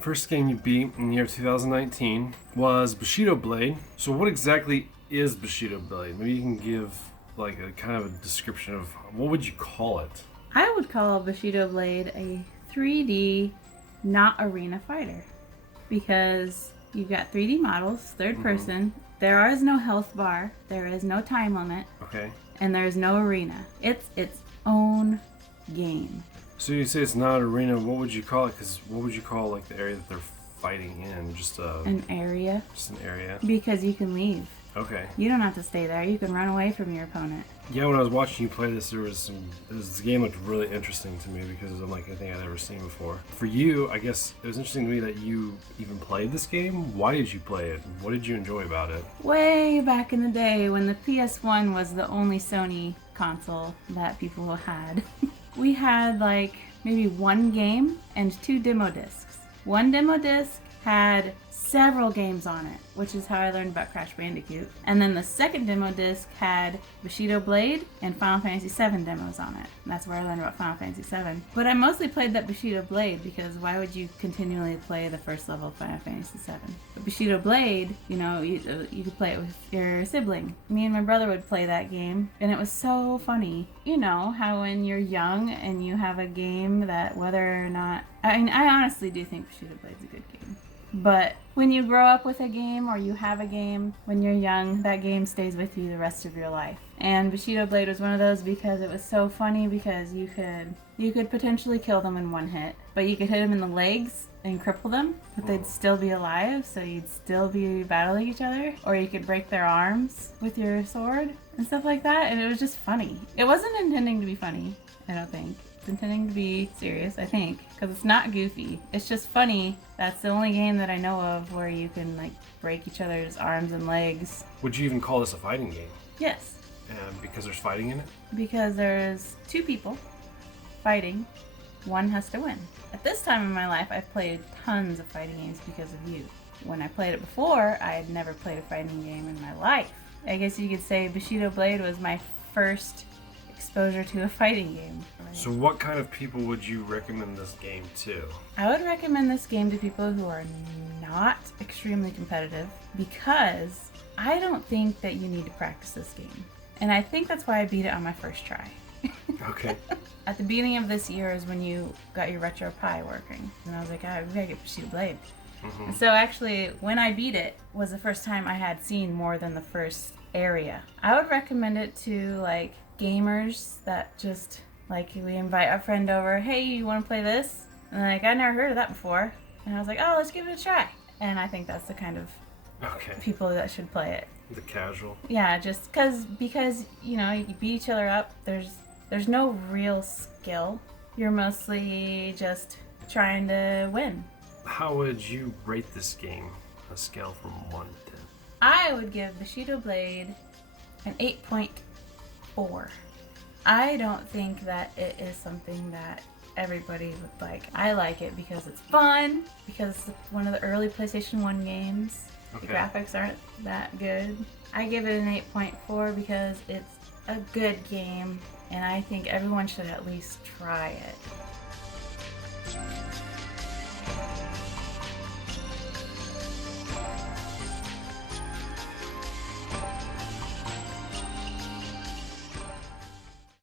first game you beat in the year 2019 was Bushido Blade. So what exactly is Bushido Blade? Maybe you can give like a kind of a description of what would you call it? I would call Bushido Blade a 3D, not arena fighter. Because you've got 3D models, third person. There is no health bar. There is no time limit. Okay. And there is no arena. It's its own game. So you say it's not arena. What would you call it? Because what would you call like the area that they're fighting in? Just an area. Just an area. Because you can leave. Okay. You don't have to stay there. You can run away from your opponent. Yeah, when I was watching you play this, this game looked really interesting to me because it was unlike anything I'd ever seen before. For you, I guess it was interesting to me that you even played this game. Why did you play it? What did you enjoy about it? Way back in the day when the PS1 was the only Sony console that people had, we had like maybe one game and 2 demo discs. One demo disc had several games on it, which is how I learned about Crash Bandicoot. And then the second demo disc had Bushido Blade and Final Fantasy VII demos on it. And that's where I learned about Final Fantasy VII. But I mostly played that Bushido Blade because why would you continually play the first level of Final Fantasy VII? But Bushido Blade, you know, you could play it with your sibling. Me and my brother would play that game, and it was so funny. You know, how when you're young and you have a game that whether or not... I mean, I honestly do think Bushido Blade's a good game. But when you grow up with a game or you have a game when you're young, that game stays with you the rest of your life. And Bushido Blade was one of those because it was so funny because you could potentially kill them in one hit, but you could hit them in the legs and cripple them, but they'd still be alive, so you'd still be battling each other. Or you could break their arms with your sword and stuff like that, and it was just funny. It wasn't intending to be funny, I don't think. It's intending to be serious, I think, because it's not goofy. It's just funny. That's the only game that I know of where you can like break each other's arms and legs. Would you even call this a fighting game? Yes. Because there's fighting in it? Because there's 2 people fighting. One has to win. At this time in my life, I've played tons of fighting games because of you. When I played it before, I had never played a fighting game in my life. I guess you could say Bushido Blade was my first exposure to a fighting game. So what kind of people would you recommend this game to? I would recommend this game to people who are not extremely competitive because I don't think that you need to practice this game. And I think that's why I beat it on my first try. Okay. At the beginning of this year is when you got your RetroPie working. And I was like, we gotta get Bushido Blade. And so actually, when I beat it, was the first time I had seen more than the first area. I would recommend it to like gamers that just like we invite a friend over. Hey, you want to play this? And like I never heard of that before. And I was like, oh, let's give it a try. And I think that's the kind of people that should play it. The casual. Yeah, just because you know you beat each other up. There's no real skill. You're mostly just trying to win. How would you rate this game? A scale from 1 to 10. I would give Bushido Blade an 8.4. I don't think that it is something that everybody would like. I like it because it's fun, because it's one of the early PlayStation 1 games. Okay. The graphics aren't that good. I give it an 8.4 because it's a good game, and I think everyone should at least try it.